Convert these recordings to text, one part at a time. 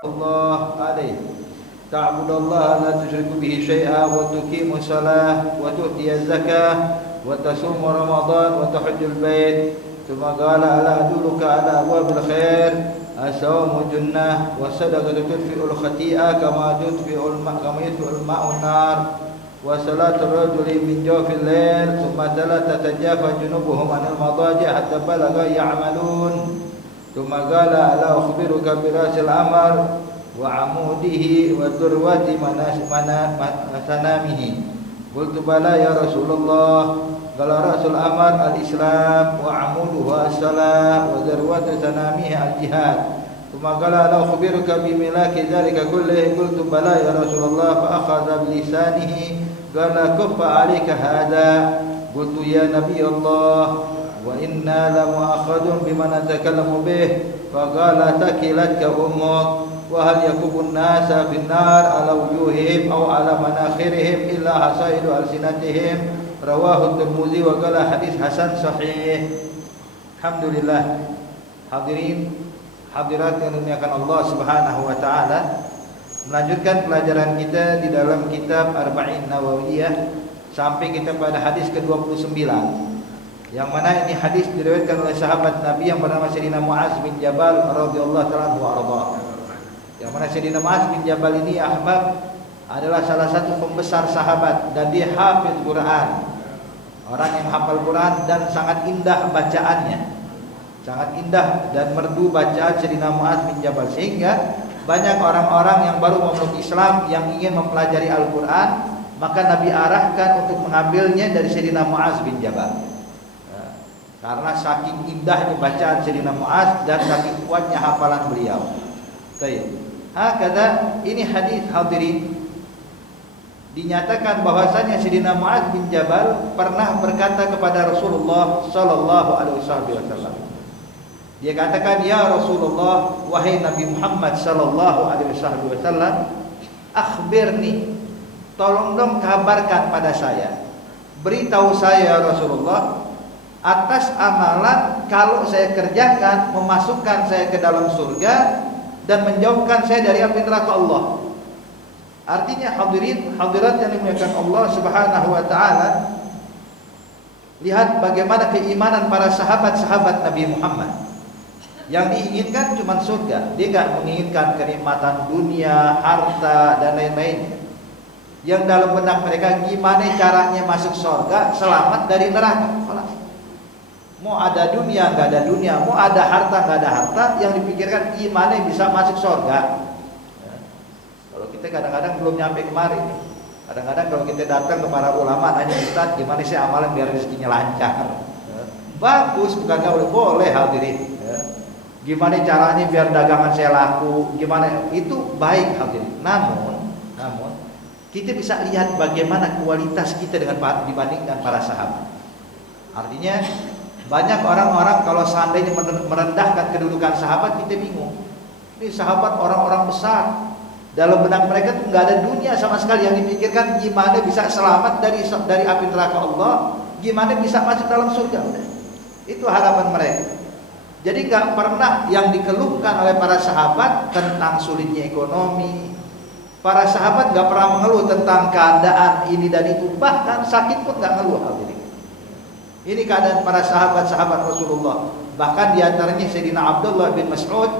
الله عليه تعبد الله لا تشرك به شيئا وتقيم الصلاة وتؤتي الزكاة وتصوم رمضان وتحج البيت ثم قال ألا أدلك على أبواب الخير الصوم جنة والصدقة تطفئ الخطيئة كما يطفئ الماء النار وصلاة الرجل من جوف الليل ثم تلا تتجافى جنوبهم عن المضاجع حتى بلغ يعملون ثم قال ألا أخبرك برأس الأمر وعموده وذروة سنامه قلت بلى يا رسول الله قال رأس الأمر الإسلام وعموده الصلاة وذروة سنامه الجهاد ثم قال ألا أخبرك بملاك ذلك كله قلت بلى يا رسول الله فأخذ بلسانه قال كف عليك هذا قلت يا نبي الله وإنا لمؤاخذ بما نتكلم به فقال ثكلتك أمك وهل يكب الناس في النار على وجوههم أو على مناخرهم إلا حصائد ألسنتهم رواه الترمذي وقال حديث حسن صحيح. Alhamdulillah. Hadirin hadirat yang dimuliakan Allah Subhanahu wa taala, melanjutkan pelajaran kita di dalam kitab Arba'in Nawawiyah sampai kita pada hadis ke-29, yang mana ini hadis diriwayatkan oleh sahabat Nabi yang bernama Sayyidina Muaz bin Jabal radhiyallahu ta'ala anhu arda. Yang mana Sayyidina Muaz bin Jabal ini ahbab adalah salah satu pembesar sahabat dan dia hafiz Quran. Orang yang hafal Quran dan sangat indah bacaannya. Sangat indah dan merdu bacaan Sayyidina Muaz bin Jabal, sehingga banyak orang-orang yang baru memeluk Islam yang ingin mempelajari Al-Quran, maka Nabi arahkan untuk mengambilnya dari Sayyidina Muaz bin Jabal. Karena saking indahnya bacaan Sayyidina Muaz dan saking kuatnya hafalan beliau. Baik. Hakada ini hadis hadirin, dinyatakan bahwasanya Sayyidina Muaz bin Jabal pernah berkata kepada Rasulullah sallallahu alaihi wasallam. Dia katakan, "Ya Rasulullah, wahai Nabi Muhammad sallallahu alaihi wasallam, akhbirni, tolong dong kabarkan pada saya. Beritahu saya ya Rasulullah atas amalan kalau saya kerjakan memasukkan saya ke dalam surga dan menjauhkan saya dari api neraka Allah." Artinya hadirin hadirat yang dimuliakan Allah Subhanahu wa taala, lihat bagaimana keimanan para sahabat-sahabat Nabi Muhammad. Yang diinginkan cuma surga. Dia enggak menginginkan kenikmatan dunia, harta dan lain-lainnya. Yang dalam benak mereka gimana caranya masuk surga, selamat dari neraka. Mau ada dunia enggak ada dunia, mau ada harta enggak ada harta, yang dipikirkan gimana bisa masuk surga. Kalau kita kadang-kadang belum nyampe kemari. Kadang-kadang kalau kita datang ke para ulama nanya, "Ustaz, gimana sih amalan biar rezekinya lancar?" Bagus, bukannya boleh hadirin. Gimana caranya biar dagangan saya laku? Gimana? Itu baik hadirin. Namun kita bisa lihat bagaimana kualitas kita dibandingkan para sahabat. Artinya banyak orang-orang kalau seandainya merendahkan kedudukan sahabat, kita bingung. Ini sahabat orang-orang besar. Dalam benak mereka tuh nggak ada dunia sama sekali, yang dipikirkan gimana bisa selamat dari api neraka Allah, gimana bisa masuk dalam surga. Itu harapan mereka. Jadi nggak pernah yang dikeluhkan oleh para sahabat tentang sulitnya ekonomi. Para sahabat nggak pernah mengeluh tentang keadaan ini dan itu, bahkan sakit pun nggak ngeluh. Ini keadaan para sahabat-sahabat Rasulullah. Bahkan diantaranya Sayyidina Abdullah bin Mas'ud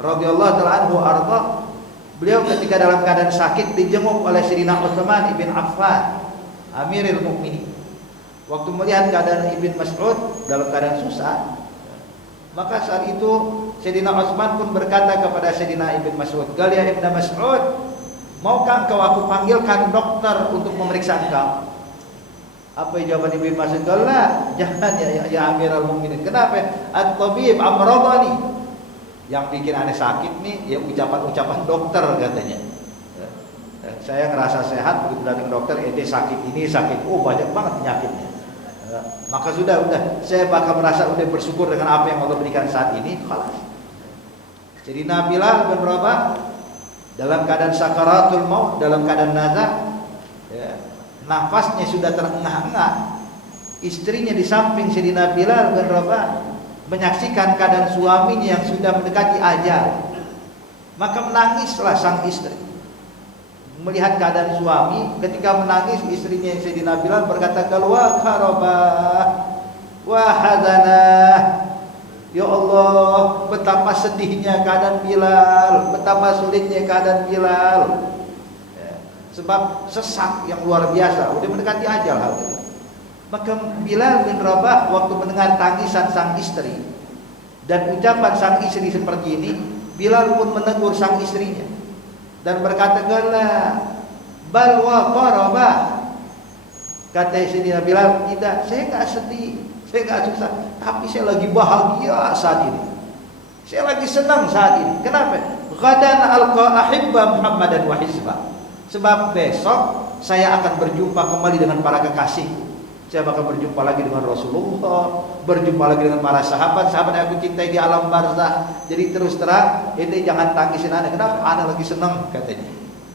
radhiyallahu ta'ala anhu arda. Beliau ketika dalam keadaan sakit dijenguk oleh Sayyidina Utsman ibn Affan, Amirul Mukminin. Waktu melihat keadaan Ibn Mas'ud dalam keadaan susah, maka saat itu Sayyidina Utsman pun berkata kepada Sayyidina Ibn Mas'ud, "Qal ya Ibn Mas'ud, maukah engkau aku panggilkan dokter untuk memeriksa engkau?" Apa jawaban Ibn Mas'ud? "La, jangan ya Amirul Mukminin." Kenapa? "At-tabib amradani." Yang bikin aneh sakit nih ya ucapan-ucapan dokter katanya. Saya ngerasa sehat, begitu datang dokter, sakit ini sakit, banyak banget penyakitnya. Maka sudah, saya bakal merasa udah bersyukur dengan apa yang Allah berikan saat ini. Khalas. Jadi Bilal bin Rabah dalam keadaan sakaratul maut, dalam keadaan nazar, nafasnya sudah terengah-engah. Istrinya di samping Sayyidina Bilal bin Rabah menyaksikan keadaan suaminya yang sudah mendekati ajal. Maka menangislah sang istri melihat keadaan suami. Ketika menangis, istrinya yang Sayyidina Bilal berkata, "Wa karabah wa hadanah." Ya Allah, betapa sedihnya keadaan Bilal, betapa sulitnya keadaan Bilal. Ya, sebab sesak yang luar biasa, udah mendekati ajal hal itu. Maka Bilal bin Rabah waktu mendengar tangisan sang istri dan ucapan sang istri seperti ini, Bilal pun menegur sang istrinya dan berkata, "Gala bal wa qarabah." Kata istrinya Bilal, "Tidak, saya enggak sedih, saya enggak susah, tapi saya lagi bahagia saat ini. Saya lagi senang saat ini. Kenapa? Ghadan alqa ahibba Muhammadan wa hizbah." Sebab besok saya akan berjumpa kembali dengan para kekasihku. Saya bakal berjumpa lagi dengan Rasulullah, berjumpa lagi dengan para sahabat-sahabat yang aku cintai di alam barzah. Jadi terus terang, ini jangan tangisin ana. Kenapa? Ana lagi senang, katanya.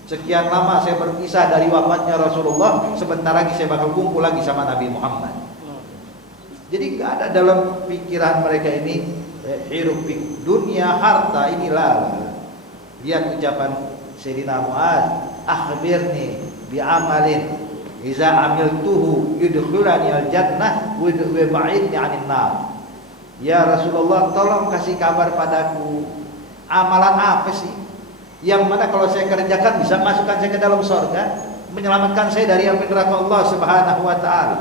Sekian lama saya berpisah dari wafatnya Rasulullah, sebentar lagi saya bakal kumpul lagi sama Nabi Muhammad. Jadi enggak ada dalam pikiran mereka ini hiruk pikuk dunia, harta, inilah. Lihat ucapan Sayyidina Mu'adz, "Akhbirni bi'amalin iza amiltuhu yudkhulani al-jannah wa ba'idni 'anil nar." Ya Rasulullah, tolong kasih kabar padaku, amalan apa sih yang mana kalau saya kerjakan bisa masukkan saya ke dalam surga, menyelamatkan saya dari api neraka Allah Subhanahu wa taala.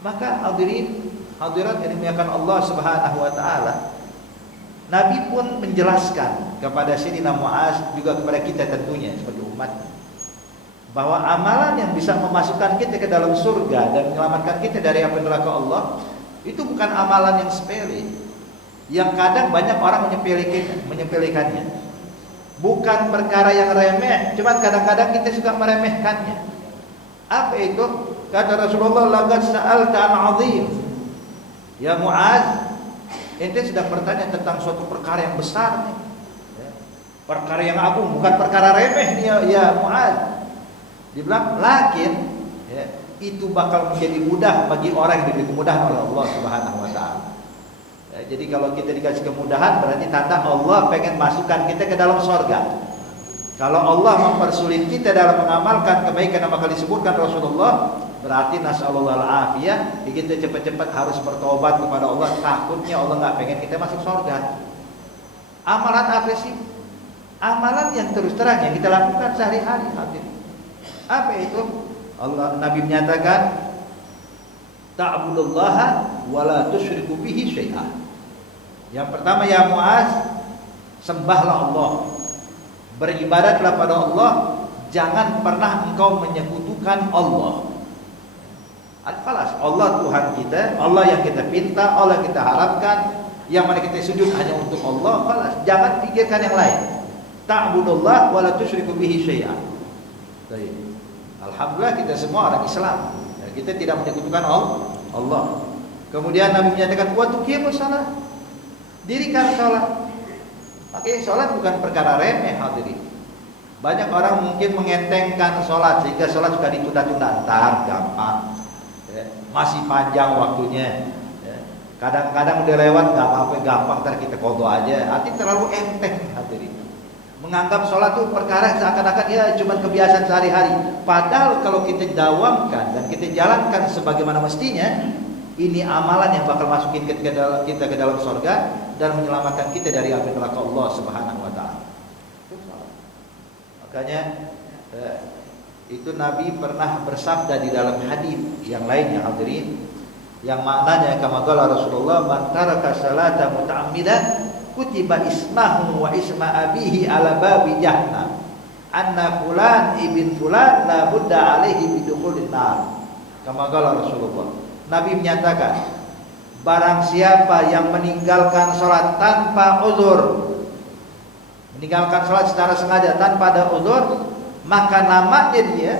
Maka hadirin hadirat yang dimuliakan Allah Subhanahu wa taala, Nabi pun menjelaskan kepada Sayyidina Mu'adz, juga kepada kita tentunya sebagai umat, bahwa amalan yang bisa memasukkan kita ke dalam surga dan menyelamatkan kita dari api neraka Allah itu bukan amalan yang sepele, yang kadang banyak orang menyepelekannya. Bukan perkara yang remeh, cuma kadang-kadang kita suka meremehkannya. Apa itu? Kata Rasulullah, "Laqad sa'alta 'an 'azim." Ya Mu'adz, ente sedang bertanya tentang suatu perkara yang besar nih. Perkara yang agung, bukan perkara remeh nih ya Mu'adz. Dibilang, "Lakin ya, itu bakal menjadi mudah bagi orang yang diberi kemudahan oleh Allah Subhanahu wa taala." Ya, jadi kalau kita dikasih kemudahan, berarti tanda Allah pengen masukkan kita ke dalam surga. Kalau Allah mempersulit kita dalam mengamalkan kebaikan yang bakal disebutkan Rasulullah, berarti nasallallahu al-afiyah, kita cepat-cepat harus bertobat kepada Allah. Takutnya Allah nggak pengen kita masuk surga. Amalan apa sih? Amalan yang terus terang yang kita lakukan sehari-hari. Apa itu? Allah, Nabi menyatakan, "Ta'budullaha wa la tusyriku bihi syai'an." Yang pertama ya Mu'adz, sembahlah Allah, beribadatlah pada Allah, jangan pernah engkau menyekutukan Allah. Al-Falas, Allah Tuhan kita, Allah yang kita pinta, Allah yang kita harapkan, yang mana kita sujud hanya untuk Allah. Falas, jangan pikirkan yang lain. Ta'budullah wa la tusyriku bihi syai'an. Baik. Alhamdulillah kita semua orang Islam, kita tidak menyekutukan Allah. Kemudian Nabi menyatakan, "Wa tuqimus shalah." Dirikan sholat. Makanya sholat bukan perkara remeh hadirin. Banyak orang mungkin mengentengkan sholat sehingga sholat suka ditunda-tunda, ntar gampang, ya, masih panjang waktunya, ya. Kadang-kadang udah lewat, nggak apa-apa, gampang, ntar kita qadha aja. Artinya terlalu enteng hadirin. Menganggap sholat itu perkara seakan-akan ya cuma kebiasaan sehari-hari. Padahal kalau kita dawamkan dan kita jalankan sebagaimana mestinya, ini amalan yang bakal masukin kita ke dalam surga dan menyelamatkan kita dari api neraka Allah Subhanahu wa taala. Makanya itu Nabi pernah bersabda di dalam hadis yang lainnya hadirin, yang maknanya kama qala Rasulullah, "Man taraka salata muta'ammidan kutiba ismahu wa isma abihi ala babi jahannam. Anna fulan ibn fulan la budda alaihi bidukhulin nar." Kama qala Rasulullah. Nabi menyatakan, barang siapa yang meninggalkan sholat tanpa uzur, meninggalkan sholat secara sengaja tanpa ada uzur, maka namanya dia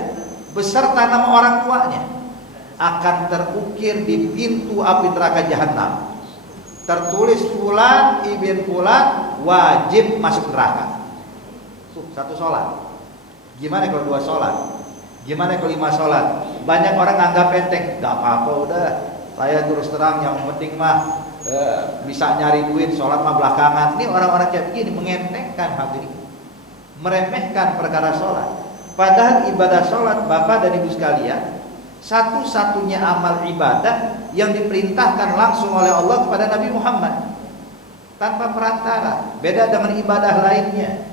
beserta nama orang tuanya akan terukir di pintu api neraka jahanam. Tertulis fulan ibn fulan wajib masuk neraka. Satu sholat. Gimana kalau 2 sholat? Gimana kalau 5 sholat? Banyak orang anggap enteng, gak apa-apa udah, saya terus terang, yang penting mah bisa nyari duit, sholat mah belakangan. Ini orang-orang kayak begini mengentengkan hadirin. meremehkan perkara sholat. Padahal ibadah sholat, Bapak dan Ibu sekalian, satu-satunya amal ibadah yang diperintahkan langsung oleh Allah kepada Nabi Muhammad tanpa perantara. Beda dengan ibadah lainnya.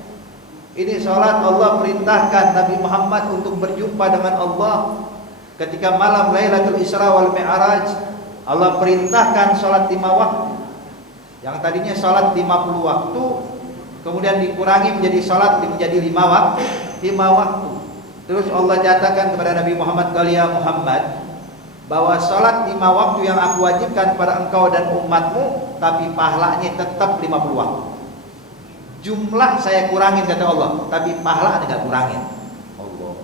Ini sholat Allah perintahkan Nabi Muhammad untuk berjumpa dengan Allah ketika malam Lailatul Isra wal Mi'raj. Allah perintahkan sholat 5 waktu. Yang tadinya sholat 50 waktu, kemudian dikurangi menjadi sholat menjadi 5 waktu. Terus Allah nyatakan kepada Nabi Muhammad, "Ya Muhammad, bahwa sholat 5 waktu yang aku wajibkan kepada engkau dan umatmu, tapi pahalanya tetap 50 waktu. Jumlah saya kurangin," kata Allah, "tapi pahala enggak kurangin." Allah.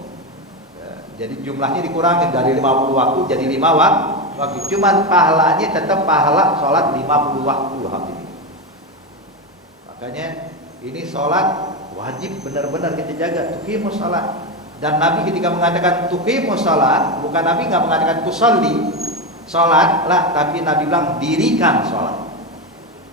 Ya, jadi jumlahnya dikurangin dari 50 waktu jadi 5 waktu. Cuman pahalanya tetap pahala sholat 50 waktu. Makanya ini sholat wajib benar-benar kita jaga. Tuqimus sholat. Dan Nabi ketika mengatakan tuqimus sholat, bukan Nabi nggak mengatakan tusolli sholat lah, tapi Nabi bilang dirikan sholat.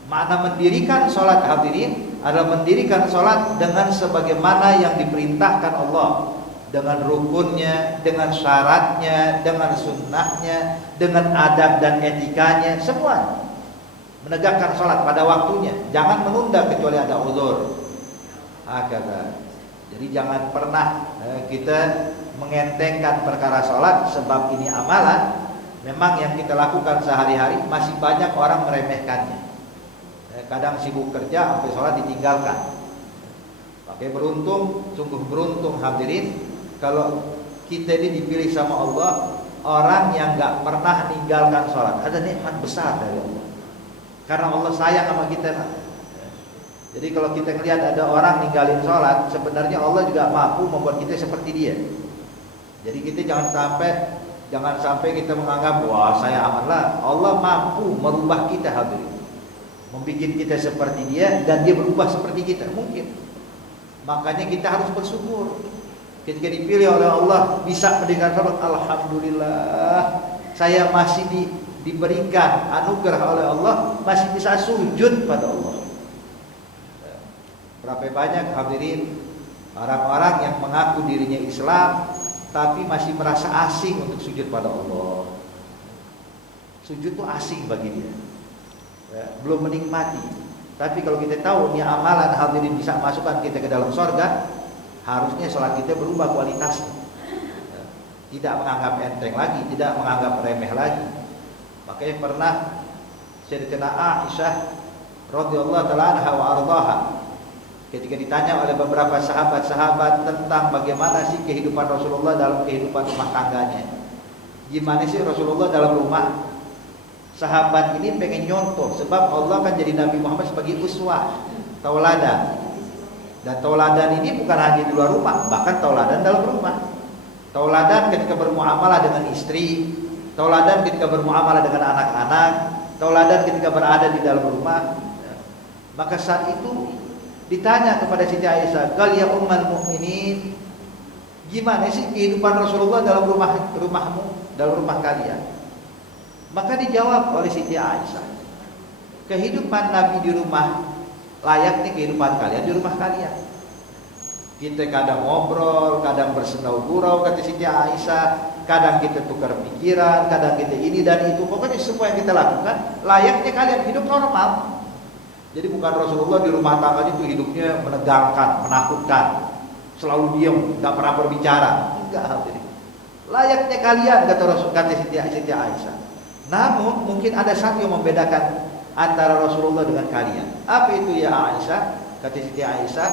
Makna mendirikan sholat hadirin adalah mendirikan sholat dengan sebagaimana yang diperintahkan Allah, dengan rukunnya, dengan syaratnya, dengan sunnahnya, dengan adab dan etikanya, semua. Menegakkan sholat pada waktunya, jangan menunda kecuali ada uzur. Kata. Jadi jangan pernah kita mengentengkan perkara sholat, sebab ini amalan memang yang kita lakukan sehari-hari. Masih banyak orang meremehkannya. Kadang sibuk kerja sampai sholat ditinggalkan. Pakai beruntung, sungguh beruntung hadirin kalau kita ini dipilih sama Allah, orang yang gak pernah meninggalkan sholat. Ada nikmat besar dari Allah, karena Allah sayang sama kita. Jadi kalau kita melihat ada orang ninggalin sholat, sebenarnya Allah juga mampu membuat kita seperti dia. Jadi kita jangan sampai kita menganggap wah saya aman lah. Allah mampu merubah kita hadirin, membuat kita seperti dia, dan dia berubah seperti kita mungkin. Makanya kita harus bersyukur ketika dipilih oleh Allah bisa mendengar sholat. Alhamdulillah, saya masih diberikan anugerah oleh Allah, masih bisa sujud pada Allah. Berapa banyak hadirin orang-orang yang mengaku dirinya Islam tapi masih merasa asing untuk sujud pada Allah. Sujud itu asing bagi dia, belum menikmati. Tapi kalau kita tahu ini amalan hadirin bisa masukkan kita ke dalam surga, harusnya sholat kita berubah kualitasnya. Tidak menganggap enteng lagi, tidak menganggap remeh lagi. Makanya pernah Sayyidatina Aisyah radhiyallahu taala anha wa ardhaha, ketika ditanya oleh beberapa sahabat-sahabat tentang bagaimana sih kehidupan Rasulullah dalam kehidupan rumah tangganya, gimana sih Rasulullah dalam rumah, sahabat ini pengen nyontoh, sebab Allah kan jadi Nabi Muhammad sebagai uswah, tauladan. Dan tauladan ini bukan hanya di luar rumah, bahkan tauladan dalam rumah. Tauladan ketika bermuamalah dengan istri, tauladan ketika bermuamalah dengan anak-anak, tauladan ketika berada di dalam rumah. Maka saat itu ditanya kepada Siti Aisyah, "Qal ya ummul mukminin, gimana sih kehidupan Rasulullah dalam rumahmu, dalam rumah kalian?" Maka dijawab oleh Siti Aisyah, "Kehidupan Nabi di rumah layaknya kehidupan kalian di rumah kalian. Kita kadang ngobrol, kadang bersendau gurau," kata Siti Aisyah, "kadang kita tukar pikiran, kadang kita ini dan itu. Pokoknya semua yang kita lakukan layaknya kalian hidup normal." Jadi bukan Rasulullah di rumah tangganya itu hidupnya menegangkan, menakutkan, selalu diam, tidak pernah berbicara. Enggak, hadirin. Layaknya kalian, kata Rasul, kata Siti Aisyah. Namun mungkin ada satu yang membedakan antara Rasulullah dengan kalian. Apa itu ya Aisyah? Kata Siti Aisyah,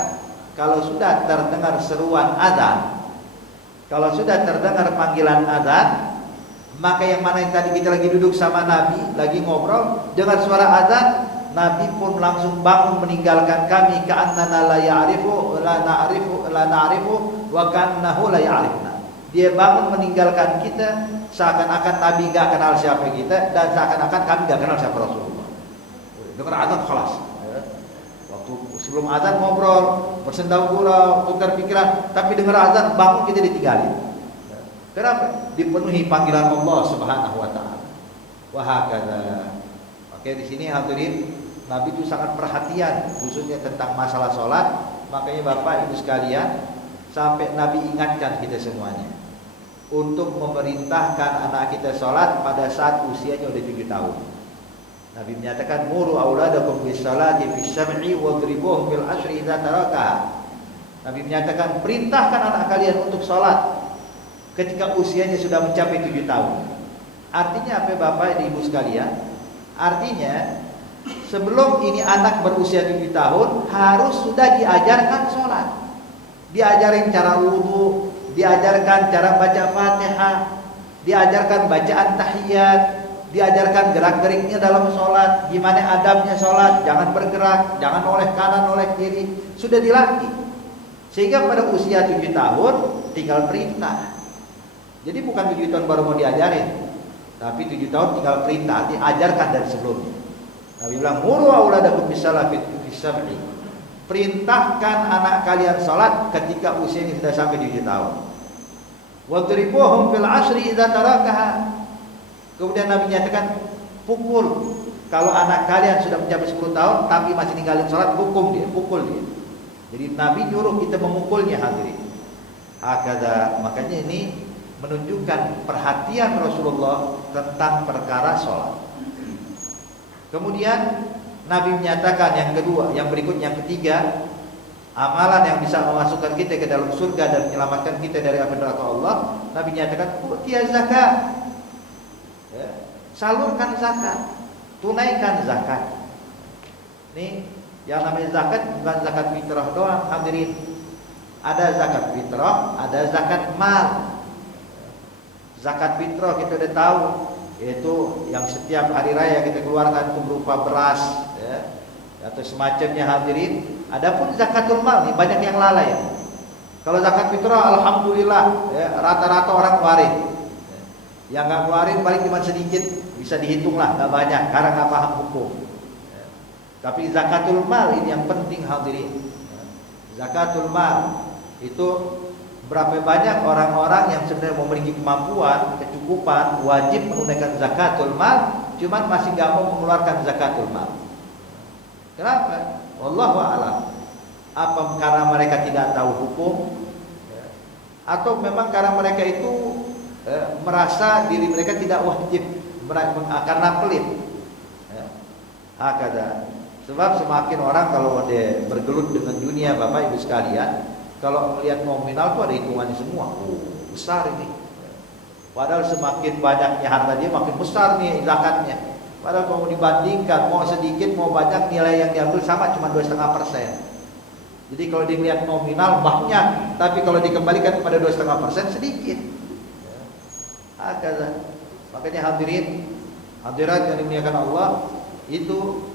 kalau sudah terdengar seruan adzan, kalau sudah terdengar panggilan adzan, maka yang mana yang tadi kita lagi duduk sama Nabi, lagi ngobrol, dengar suara adzan, Nabi pun langsung bangun meninggalkan kami, ka'annana la ya'rifu la na'rifu wa ka'annahu la ya'rifuna. Dia bangun meninggalkan kita seakan-akan Nabi enggak kenal siapa kita, dan seakan-akan kami enggak kenal siapa Rasulullah. Dengar azan khalas. Waktu sebelum azan ngobrol, bersendau gurau, tukar pikiran, tapi dengar azan bangun kita ditinggalin. Kenapa? Dipenuhi panggilan Allah Subhanahu wa taala. Wa hakadha. Oke, di sini hadirin, Nabi itu sangat perhatian khususnya tentang masalah sholat. Makanya Bapak Ibu sekalian, sampai Nabi ingatkan kita semuanya untuk memerintahkan anak kita sholat pada saat usianya udah 7 tahun. Nabi menyatakan muru auladakum bis salati fis sab'i wadribuhum bil ashri idza taraka. Nabi menyatakan perintahkan anak kalian untuk sholat ketika usianya sudah mencapai 7 tahun. Artinya apa Bapak dan Ibu sekalian? Artinya sebelum ini anak berusia 7 tahun harus sudah diajarkan sholat, diajarin cara wudu, diajarkan cara baca Fatihah, diajarkan bacaan tahiyat, diajarkan gerak-geriknya dalam sholat, gimana adabnya sholat, jangan bergerak, jangan oleh kanan oleh kiri, sudah dilatih. Sehingga pada usia 7 tahun tinggal perintah. Jadi bukan 7 tahun baru mau diajarin, tapi 7 tahun tinggal perintah, diajarkan dari sebelumnya. Nabi bilang muru auladakum bisalati fis sab'i. Perintahkan anak kalian salat ketika usianya sudah sampai 7 tahun. Wadribuhum fil ashri idza tarakaha. Kemudian Nabi nyatakan pukul. Kalau anak kalian sudah mencapai 10 tahun tapi masih ninggalin salat, hukum dia, pukul dia. Jadi Nabi nyuruh kita memukulnya, hadirin. Hakada, makanya ini menunjukkan perhatian Rasulullah tentang perkara salat. Kemudian Nabi menyatakan yang kedua, yang berikutnya, yang ketiga, amalan yang bisa memasukkan kita ke dalam surga dan menyelamatkan kita dari api neraka Allah. Nabi menyatakan utiya zakat, ya, salurkan zakat, tunaikan zakat. Nih yang namanya zakat bukan zakat fitrah doang, hadirin. Ada zakat fitrah, ada zakat mal. Zakat fitrah kita udah tahu, yaitu yang setiap hari raya kita keluarkan itu berupa beras, ya, atau semacamnya, hadirin. Adapun zakatul mal nih banyak yang lalai. Kalau zakat fitrah alhamdulillah, ya, rata-rata orang keluarin. Yang nggak keluarin paling cuma sedikit, bisa dihitung lah, nggak banyak karena nggak paham hukum. Ya. Tapi zakatul mal ini yang penting, hadirin. Ya. Zakatul mal itu berapa banyak orang-orang yang sebenarnya memiliki kemampuan, kecukupan, wajib menunaikan zakatul mal, cuman masih nggak mau mengeluarkan zakatul mal. Kenapa? Wallahu a'lam. Apa karena mereka tidak tahu hukum, atau memang karena mereka itu merasa diri mereka tidak wajib karena pelit. Hakada. Sebab semakin orang kalau dia bergelut dengan dunia, Bapak Ibu sekalian, kalau melihat nominal itu ada hitungannya semua. Besar ini. Padahal semakin banyaknya harta dia makin besar nih zakatnya. Padahal kalau dibandingkan mau sedikit mau banyak, nilai yang diambil sama cuma 2,5%. Jadi kalau dilihat nominal banyak, tapi kalau dikembalikan kepada 2,5% sedikit. Makanya hadirin, hadirat yang dimuliakan Allah, itu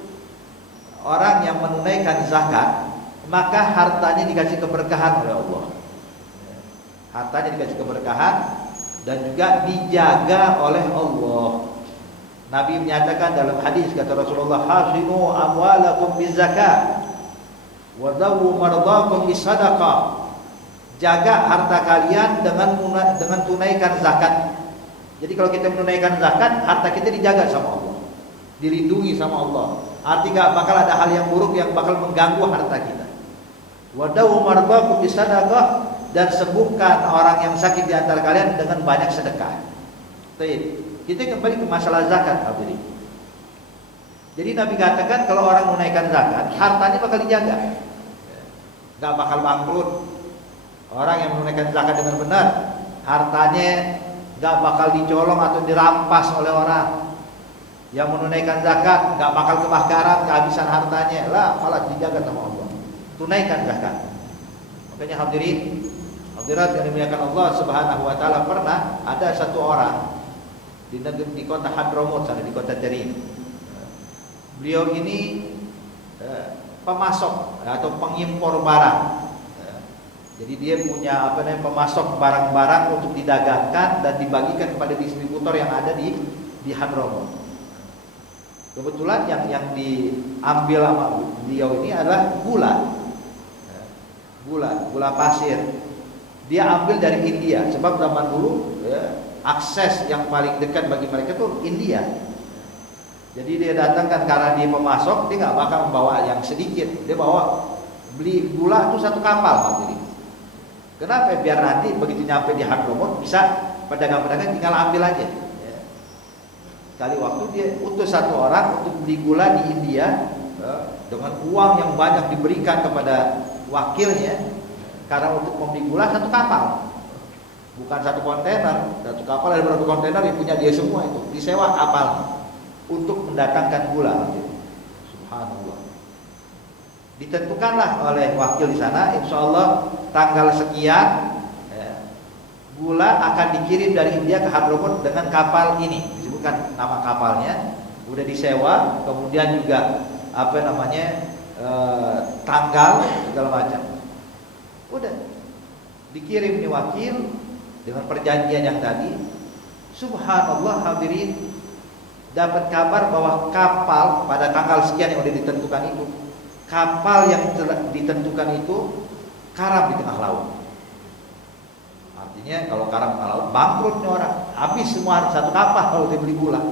orang yang menunaikan zakat, maka hartanya dikasih keberkahan oleh Allah. Hartanya dikasih keberkahan dan juga dijaga oleh Allah. Nabi menyatakan dalam hadis, kata Rasulullah, hasinu amwalakum bizakat wa dawu mardakum bisadaqah. Jaga harta kalian dengan tunaikan zakat. Jadi kalau kita menunaikan zakat, harta kita dijaga sama Allah, dilindungi sama Allah. Artinya bakal ada hal yang buruk yang bakal mengganggu harta kita. Wadawu mardakum bisadaqah, dan sembuhkan orang yang sakit di antara kalian dengan banyak sedekah. Kita kembali ke masalah zakat, hadirin. Jadi Nabi katakan kalau orang menunaikan zakat, hartanya bakal dijaga, nggak bakal bangkrut. Orang yang menunaikan zakat dengan benar, hartanya nggak bakal dicolong atau dirampas oleh orang. Yang menunaikan zakat nggak bakal kebakaran, kehabisan hartanya, lah malah dijaga sama Allah. Tunaikan zakat. Makanya hadirin, hadirat yang dimuliakan Allah Subhanahu wa taala, pernah ada satu orang di kota Hadramut sana, di kota Terim. Beliau ini pemasok atau pengimpor barang. Jadi dia punya pemasok barang-barang untuk didagangkan dan dibagikan kepada distributor yang ada di Hadramut. Kebetulan yang diambil sama beliau ini adalah gula pasir. Dia ambil dari India, sebab zaman dulu akses yang paling dekat bagi mereka itu India. Jadi dia datangkan, karena dia pemasok, dia nggak bakal membawa yang sedikit, dia bawa beli gula itu satu kapal hadirin. Kenapa? Biar nanti begitu nyampe di Hadramut bisa pedagang-pedagang tinggal ambil aja. Ya. Kali waktu dia utus satu orang untuk beli gula di India dengan uang yang banyak diberikan kepada wakilnya karena untuk membeli gula satu kapal, bukan satu kontainer. Satu kapal ada berapa kontainer yang punya dia semua itu disewa kapal untuk mendatangkan gula. Subhanallah. Ditentukanlah oleh wakil di sana, insya Allah tanggal sekian gula akan dikirim dari India ke Hadramut dengan kapal ini, disebutkan nama kapalnya, udah disewa, kemudian juga tanggal segala macam, udah dikirim nih wakil dengan perjanjian yang tadi. Subhanallah hadirin, dapat kabar bahwa kapal pada tanggal sekian yang udah ditentukan itu, kapal yang ditentukan itu karam di tengah laut. Artinya kalau karam di tengah laut bangkrutnya orang, habis semua satu kapal kalau dia beli gula.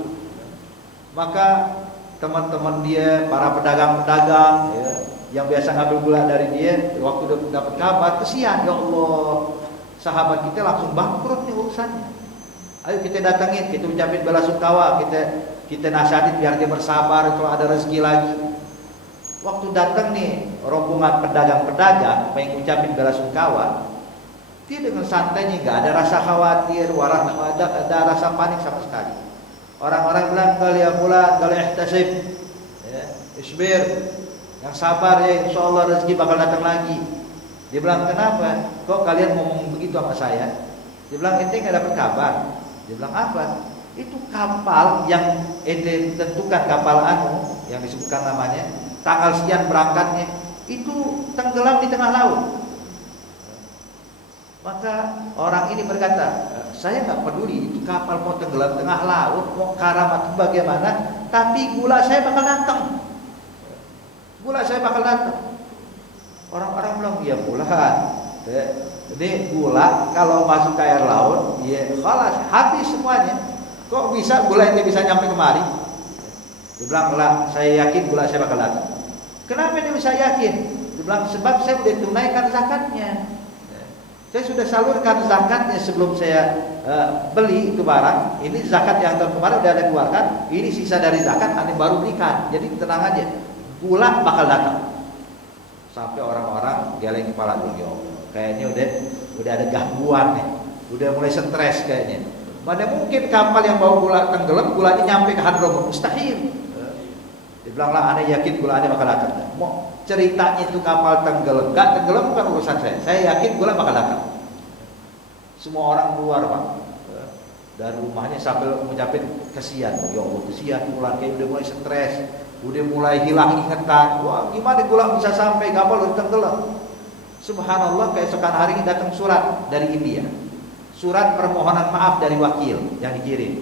Maka teman-teman dia, para pedagang-pedagang ya, yang biasa ngambil gula dari dia, waktu dia dapat kabar, kesian, ya Allah, sahabat kita langsung bangkrut nih urusannya. Ayo kita datangin, kita ucapin belasungkawa, kita nasihatin biar dia bersabar, kalau ada rezeki lagi. Waktu datang nih rombongan pedagang-pedagang pengen ucapin belasungkawa, dia dengan santainya, nggak ada rasa khawatir, ada rasa panik sama sekali. Orang-orang bilang, kalau ya bulan, kalau ihtasib, ya, isbir, yang sabar ya, insya Allah rezeki bakal datang lagi. Dia bilang, kenapa? Kok kalian ngomong begitu sama saya? Dia bilang, ente nggak dapat kabar. Dia bilang, apa? Itu kapal yang ente tentukan, kapal yang disebutkan namanya, tanggal sekian berangkatnya, itu tenggelam di tengah laut. Maka orang ini berkata, saya nggak peduli itu kapal mau tenggelam tengah laut, mau karam atau bagaimana, tapi gula saya bakal datang. Gula saya bakal datang. Orang-orang bilang, ya bulan, ini gula kalau masuk ke air laut, ya khalas, habis semuanya. Kok bisa gula ini bisa nyampe kemari? Dia bilang, lah, saya yakin gula saya bakal datang. Kenapa dia bisa yakin? Dia bilang, sebab saya udah tunaikan zakatnya. Saya sudah salurkan zakatnya sebelum saya beli itu barang. Ini zakat yang tahun kemarin udah ada keluarkan. Ini sisa dari zakat, nanti baru berikan. Jadi tenang aja, gula bakal datang. Sampai orang-orang geleng kepala dulu, kayaknya udah ada gangguan nih, udah mulai stres kayaknya. Mana mungkin kapal yang bawa gula tenggelam, gulanya nyampe ke Hadramut? Mustahil. Dia bilang, lah, ana yakin gulanya bakal datang. Mau ceritanya itu kapal tenggelam, gak tenggelam bukan urusan saya. Saya yakin gula bakal datang. Semua orang keluar, Pak, dari rumahnya sambil mengucapin kesian. Ya Allah, kesian gula, kayak udah mulai stres, udah mulai hilang ingatan. Wah, gimana gula bisa sampai kapal udah tenggelam? Subhanallah, keesokan hari ini datang surat dari India. Surat permohonan maaf dari wakil yang dikirim.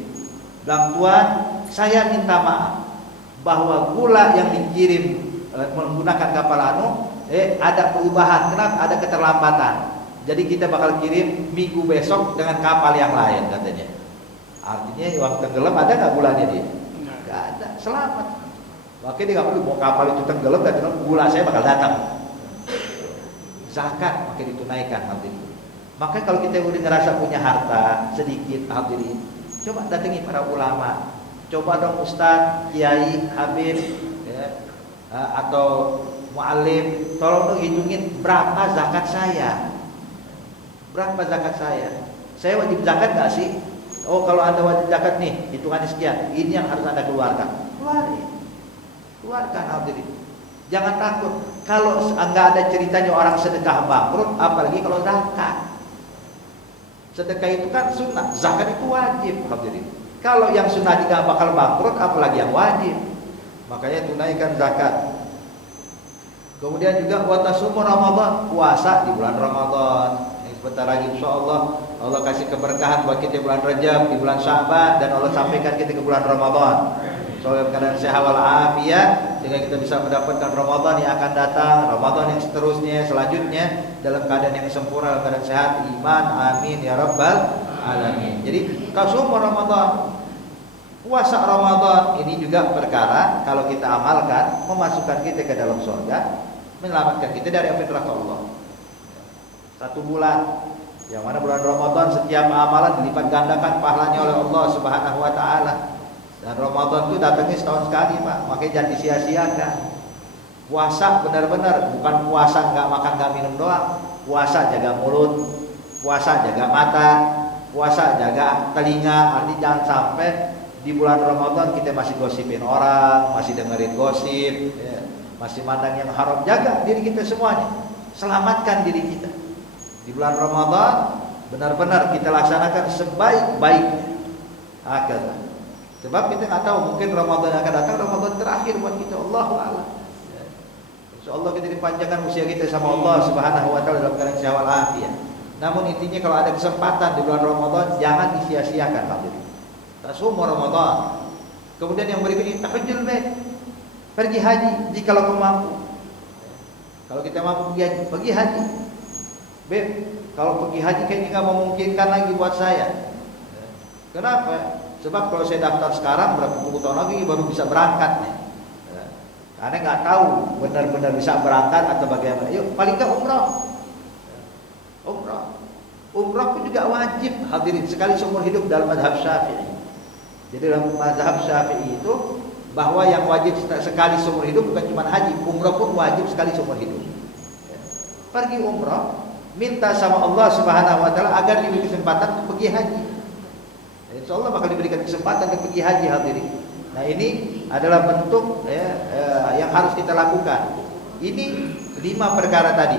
Bilang, Tuan, saya minta maaf bahwa gula yang dikirim menggunakan kapal ada perubahan. Kenapa? Ada keterlambatan. Jadi kita bakal kirim minggu besok dengan kapal yang lain katanya. Artinya waktu tenggelam ada nggak gulanya dia? Nggak ada, selamat. Makanya dia nggak perlu mau kapal itu tenggelam, gula saya bakal datang. Zakat makanya ditunaikan hadirin. Makanya kalau kita udah ngerasa punya harta sedikit hadirin, coba datangi para ulama. Coba dong Ustaz, Kiai, Habib, ya, atau mu'alim, tolong dong hitungin berapa zakat saya. Berapa zakat saya? Saya wajib zakat nggak sih? Oh, kalau Anda wajib zakat nih, hitungannya sekian. Ini yang harus Anda keluarkan. Keluarkan hadirin. Jangan takut. Kalau nggak ada ceritanya orang sedekah bangkrut, apalagi kalau zakat. Sedekah itu kan sunnah, zakat itu wajib hadirin. Kalau yang sunnah juga bakal bangkrut, apalagi yang wajib. Makanya tunaikan zakat. Kemudian juga watasumu Ramadan, puasa di bulan Ramadan. Ini sebentar lagi insyaallah Allah kasih keberkahan buat kita bulan Rajab, di bulan Sya'ban, dan Allah sampaikan kita ke bulan Ramadan. Soal keadaan sehat wal afiat, sehingga kita bisa mendapatkan Ramadan yang akan datang, Ramadan yang seterusnya, selanjutnya dalam keadaan yang sempurna, dalam keadaan sehat, iman, amin ya rabbal alamin. Jadi tasawuf Ramadan, puasa Ramadan ini juga perkara kalau kita amalkan memasukkan kita ke dalam surga, menyelamatkan kita dari api neraka Allah. 1 bulan, yang mana bulan Ramadan setiap amalan dilipat gandakan pahalanya oleh Allah Subhanahu wa taala. Dan Ramadan itu datangnya setahun sekali, Pak. Makanya jangan disia-siakan. Puasa benar-benar bukan puasa enggak makan enggak minum doang. Puasa jaga mulut, puasa jaga mata, puasa jaga telinga. Artinya jangan sampai di bulan Ramadan kita masih gosipin orang, masih dengerin gosip, ya, masih mandang yang haram. Jaga diri kita semuanya. Selamatkan diri kita. Di bulan Ramadan benar-benar kita laksanakan sebaik-baiknya. Akhirnya. Sebab kita nggak tahu, mungkin Ramadan yang akan datang Ramadan terakhir buat kita. Allahu a'lam. Insyaallah kita dipanjangkan usia kita sama Allah Subhanahu wa taala dalam keadaan sehat walafiat. Namun intinya kalau ada kesempatan di bulan Ramadan jangan disia-siakan, hadirin. Tasum Ramadan. Kemudian yang berikutnya tahajjud baik. Pergi haji jika kamu mampu. Kalau kita mampu pergi haji. Beb, kalau pergi haji kayaknya nggak memungkinkan lagi buat saya. Kenapa? Sebab kalau saya daftar sekarang berapa puluh tahun lagi baru bisa berangkat nih. Karena nggak tahu benar-benar bisa berangkat atau bagaimana. Yuk, paling nggak umrah. Umrah pun juga wajib, hadirin, sekali seumur hidup dalam mazhab Syafi'i. Jadi dalam mazhab Syafi'i itu bahwa yang wajib sekali seumur hidup bukan cuma haji, umrah pun wajib sekali seumur hidup. Pergi umrah, minta sama Allah Subhanahu wa taala agar diberi kesempatan untuk pergi haji. Insyaallah bakal diberikan kesempatan untuk pergi haji, hadirin. Nah, ini adalah bentuk yang harus kita lakukan. Ini 5 perkara tadi.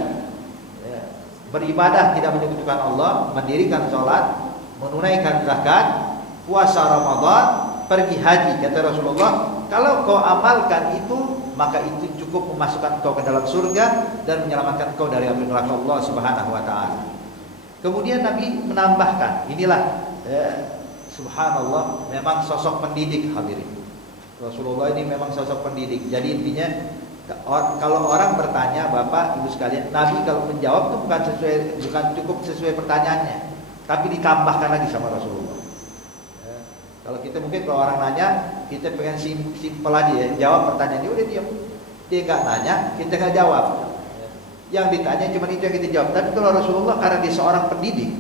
Beribadah tidak menyekutukan Allah, mendirikan sholat, menunaikan zakat, puasa Ramadan, pergi haji. Kata Rasulullah, kalau kau amalkan itu, maka itu cukup memasukkan kau ke dalam surga dan menyelamatkan kau dari api neraka Allah Subhanahu wa taala. Kemudian Nabi menambahkan, inilah subhanallah, memang sosok pendidik, hadirin. Rasulullah ini memang sosok pendidik. Jadi intinya kalau orang bertanya, Bapak, Ibu sekalian, Nabi kalau menjawab itu bukan cukup sesuai pertanyaannya, tapi ditambahkan lagi sama Rasulullah. Kalau kita mungkin kalau orang nanya, kita pengen simpel aja ya, jawab pertanyaannya, udah diam. Dia nggak nanya, kita nggak jawab. Yang ditanya cuma itu yang kita jawab. Tapi kalau Rasulullah karena dia seorang pendidik,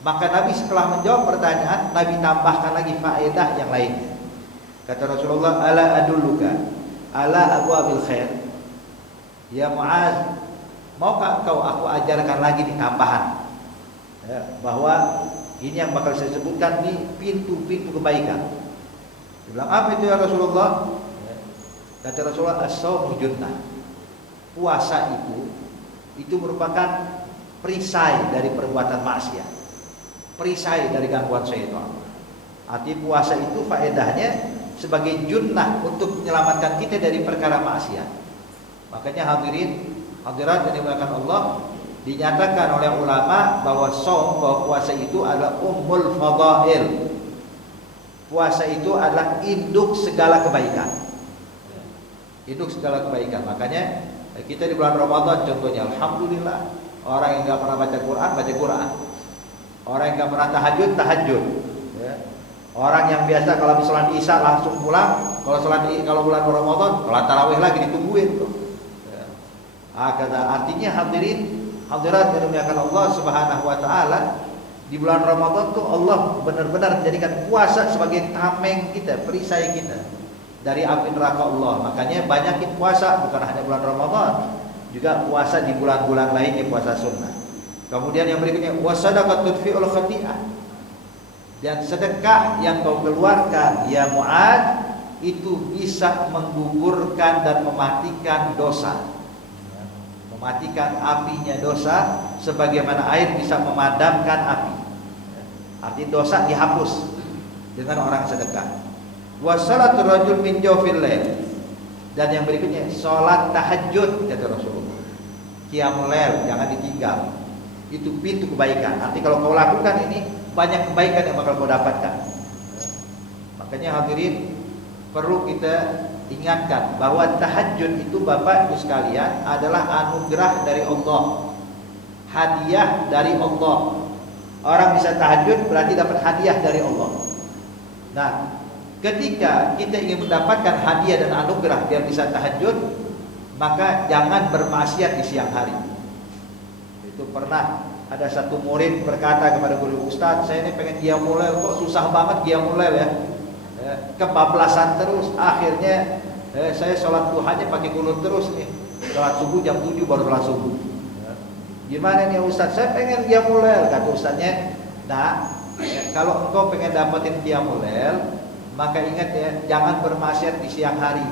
maka Nabi setelah menjawab pertanyaan, Nabi tambahkan lagi faedah yang lainnya. Kata Rasulullah, ala adulluka ala abwabil khair. Ya Muaz, maukah engkau aku ajarkan lagi di tambahan, bahwa ini yang bakal saya sebutkan nih pintu-pintu kebaikan. Dia bilang, apa itu ya Rasulullah? Kata Rasulullah, as-shaumu junnah. Puasa itu merupakan perisai dari perbuatan maksiat, perisai dari gangguan syaitan. Arti puasa itu faedahnya sebagai junnah untuk menyelamatkan kita dari perkara maksiat. Makanya hadirat yang dimuliakan Allah, dinyatakan oleh ulama bahwa puasa itu adalah ummul fadail. Puasa itu adalah induk segala kebaikan. Induk segala kebaikan. Makanya kita di bulan Ramadan contohnya, alhamdulillah, orang yang enggak pernah baca Quran. Orang yang enggak pernah tahajud. Ya. Orang yang biasa kalau habis sholat Isya langsung pulang, kalau bulan Ramadan sholat tarawih lagi ditungguin tuh. Ya. Artinya hadirat yang dimuliakan Allah Subhanahu wa taala, di bulan Ramadan tuh Allah benar-benar menjadikan puasa sebagai tameng kita, perisai kita dari api neraka Allah. Makanya banyakin puasa, bukan hanya bulan Ramadan, juga puasa di bulan-bulan lainnya, puasa sunnah. Kemudian yang berikutnya, wasadaqat tudfi'ul khati'ah. Dan sedekah yang kau keluarkan ya Mu'ad itu bisa menggugurkan dan mematikan dosa, mematikan apinya dosa, sebagaimana air bisa memadamkan api. Arti dosa dihapus dengan orang sedekah. Wassalatul rajul min jawfil lail. Dan yang berikutnya, sholat tahajud, kata Rasulullah. Qiyamul lail, jangan ditinggal. Itu pintu kebaikan. Nanti kalau kau lakukan ini, banyak kebaikan yang bakal kau dapatkan. Makanya hadirin, perlu kita ingatkan bahwa tahajud itu, Bapak Ibu sekalian, adalah anugerah dari Allah, hadiah dari Allah. Orang bisa tahajud berarti dapat hadiah dari Allah. Nah, ketika kita ingin mendapatkan hadiah dan anugerah biar bisa tahajud, maka jangan bermaksiat di siang hari. Itu pernah ada satu murid berkata kepada guru, Ustaz, saya ini pengen qiyamul lail, kok susah banget qiyamul lail ya, kebablasan terus. Akhirnya saya sholat duhanya pakai kunut terus nih, sholat subuh jam 7 baru sholat subuh. Gimana nih Ustaz, saya pengen qiyamul lail. Kata Ustaznya, nah kalau engkau pengen dapetin qiyamul lail, maka ingat ya, jangan bermaksiat di siang hari.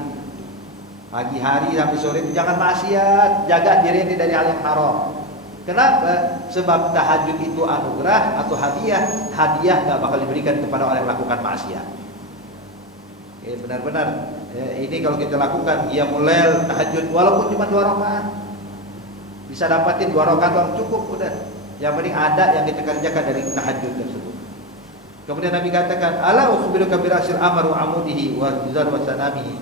Pagi hari sampai sore itu jangan maksiat, jaga diri ini dari hal yang haram. Kenapa? Sebab tahajud itu anugerah atau hadiah. Hadiah gak bakal diberikan kepada orang yang melakukan maksiat. Benar-benar ini kalau kita lakukan qiyamul lail, tahajud, walaupun cuma 2 rakaat, bisa dapatin 2 rakaat yang cukup udah. Yang penting ada yang kita kerjakan dari tahajud tersebut. Kemudian Nabi katakan, ala ukhbiruka bi rasil amr wa amudihi wa jizar wa sanamihi.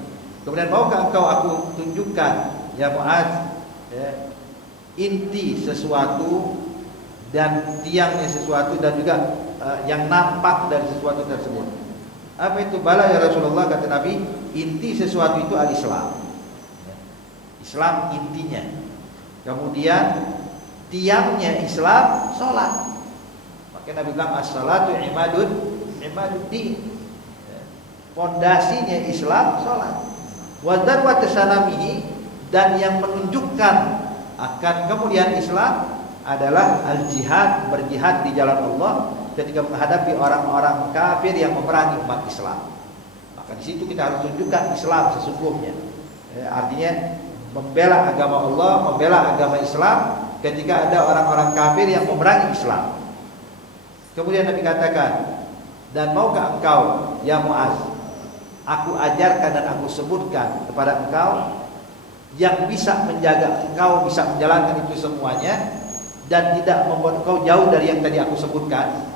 Kemudian maukah engkau aku tunjukkan ya Muaz, ya, inti sesuatu dan tiangnya sesuatu dan juga yang nampak dari sesuatu tersebut. Apa itu? Bala ya Rasulullah, kata Nabi, inti sesuatu itu al-Islam. Islam intinya. Kemudian tiangnya Islam salat. Maka Nabi bilang as-salatu imaduddin. Pondasinya Islam salat. Wa darwat sanamihi, dan yang menunjukkan akan kemuliaan Islam adalah al-jihad, berjihad di jalan Allah ketika menghadapi orang-orang kafir yang memerangi umat Islam. Maka di situ kita harus tunjukkan Islam sesungguhnya. Artinya membela agama Allah, membela agama Islam ketika ada orang-orang kafir yang memerangi Islam. Kemudian Nabi katakan, dan maukah engkau ya Muaz, aku ajarkan dan aku sebutkan kepada engkau yang bisa menjaga engkau bisa menjalankan itu semuanya dan tidak membuat engkau jauh dari yang tadi aku sebutkan.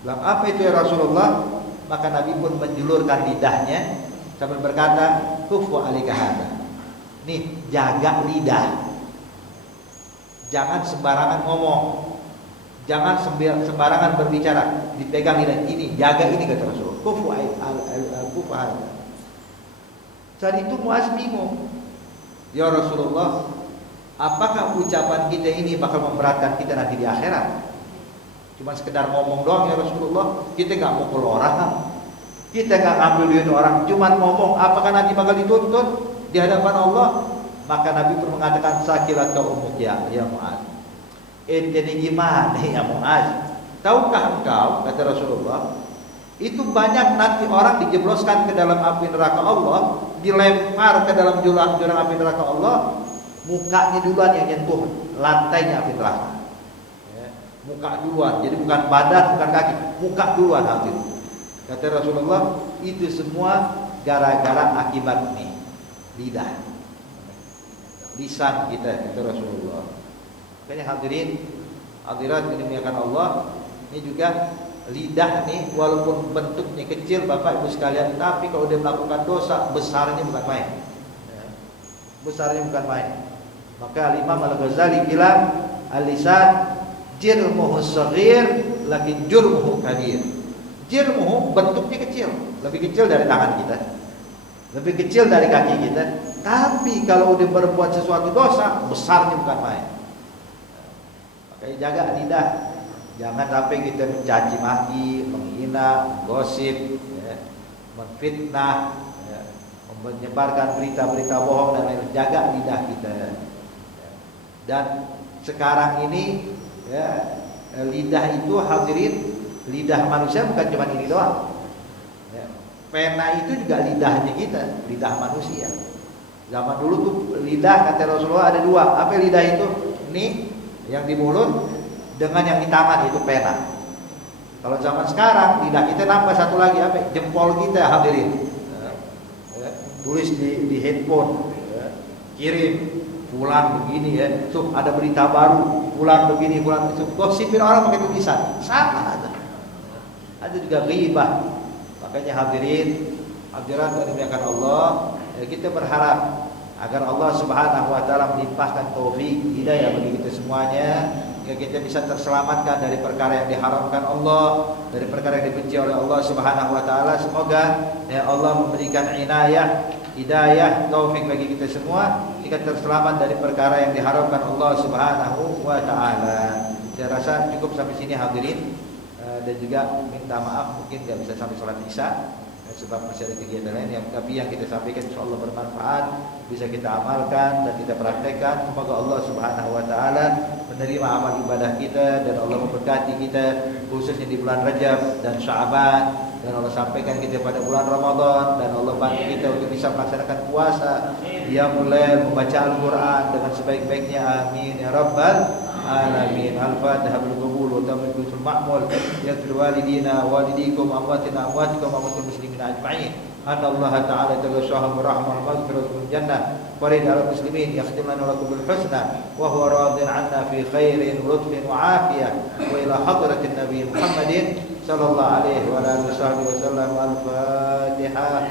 Bilang, apa itu ya Rasulullah? Maka Nabi pun menjulurkan lidahnya sambil berkata, kufu alika hada. Nih, jaga lidah. Jangan sembarangan ngomong. Jangan sembarangan berbicara. Dipegang lidah ini, jaga ini, kata Rasulullah. Kufu hada. Saat itu Muaz bingung. Ya Rasulullah, apakah ucapan kita ini bakal memberatkan kita nanti di akhirat? Cuma sekedar ngomong doang ya Rasulullah, kita gak mukul orang, kita gak ngambil duit orang, cuma ngomong, apakah nanti bakal dituntut di hadapan Allah? Maka Nabi pun mengatakan, sakilat kau umuk ya Muaz. Jadi gimana ya Muaz? Tahukah engkau, kata Rasulullah, itu banyak nanti orang dijebloskan ke dalam api neraka Allah, dilempar ke dalam jurang api neraka Allah, mukanya duluan yang nyentuh lantainya api neraka. Muka duluan, jadi bukan badan, bukan kaki, muka duluan hati. Kata Rasulullah, itu semua gara-gara akibat nih lidah, lisan kita, kata Rasulullah. Makanya hadirat ini dimuliakan Allah, ini juga lidah nih, walaupun bentuknya kecil Bapak Ibu sekalian, tapi kalau dia melakukan dosa, besarnya bukan main. Besarnya bukan main. Maka Imam Al-Ghazali bilang, al-lisan jirmuhu saghir lakin jurmuhu kabir. Jirmuhu bentuknya kecil, lebih kecil dari tangan kita, lebih kecil dari kaki kita, tapi kalau udah berbuat sesuatu dosa, besarnya bukan main. Makanya jaga lidah. Jangan sampai kita mencaci maki, menghina, gosip, ya, menfitnah, ya, menyebarkan berita-berita bohong dan lain-lain. Jaga lidah kita. Dan sekarang ini, ya, lidah itu hadirin, lidah manusia bukan cuma ini doang. Ya, pena itu juga lidahnya kita, lidah manusia. Zaman dulu tuh lidah, kata Rasulullah, ada 2. Apa lidah itu? Ini yang di mulut dengan yang di tangan, itu pena. Kalau zaman sekarang lidah kita nambah satu lagi, apa? Jempol kita, hadirin. Ya, tulis di handphone, ya, kirim, pulang begini ya. Tuh ada berita baru, pulang begini, pulang itu. Gosipin orang pakai tulisan, sama ada. Ada juga ghibah. Makanya hadirin, hadirat yang dimuliakan Allah, ya, kita berharap agar Allah Subhanahu wa taala melimpahkan taufik hidayah bagi kita semuanya, ya, kita bisa terselamatkan dari perkara yang diharamkan Allah, dari perkara yang dibenci oleh Allah Subhanahu wa taala. Semoga ya Allah memberikan inayah hidayah, taufik bagi kita semua, kita terselamat dari perkara yang diharapkan Allah Subhanahu wa taala. Saya rasa cukup sampai sini hadirin, dan juga minta maaf mungkin tidak bisa sampai sholat Isya sebab masih ada kegiatan lain tapi yang kita sampaikan insyaallah bermanfaat, bisa kita amalkan dan kita praktekkan. Semoga Allah Subhanahu wa taala menerima amal ibadah kita dan Allah memberkati kita khususnya di bulan Rajab dan Sya'ban, dan Allah sampaikan kita pada bulan Ramadan, dan Allah bantu kita untuk bisa melaksanakan puasa, qiyamul lail, membaca Al-Qur'an dengan sebaik-baiknya. Amin ya rabbal alamin. Al-Fatihah bil qabul wa tamliku ma'mul. Ya walidina walidikum amwatina amwatikum amwatul muslimin ajma'in. Anna Allah ta'ala taghashahu rahmah maghfirah bil jannah farid al muslimin yakhtim lana wa lakum bil husna wa huwa radin 'anna fi khairin lutfin wa afiyah wa ila hadratin nabiy Muhammadin sallallahu alaihi wa alihi wasallam. Al-Fatihah.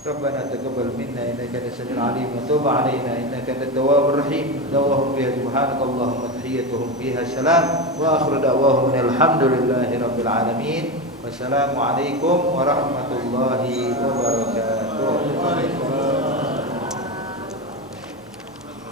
ربنا تقبل منا إنك أنت السميع العليم وتب علينا إنك أنت التواب الرحيم. دعواهم فيها سبحانك اللهم تحيتهم فيها السلام وآخر دعواهم الحمد لله رب العالمين والسلام عليكم ورحمة الله وبركاته.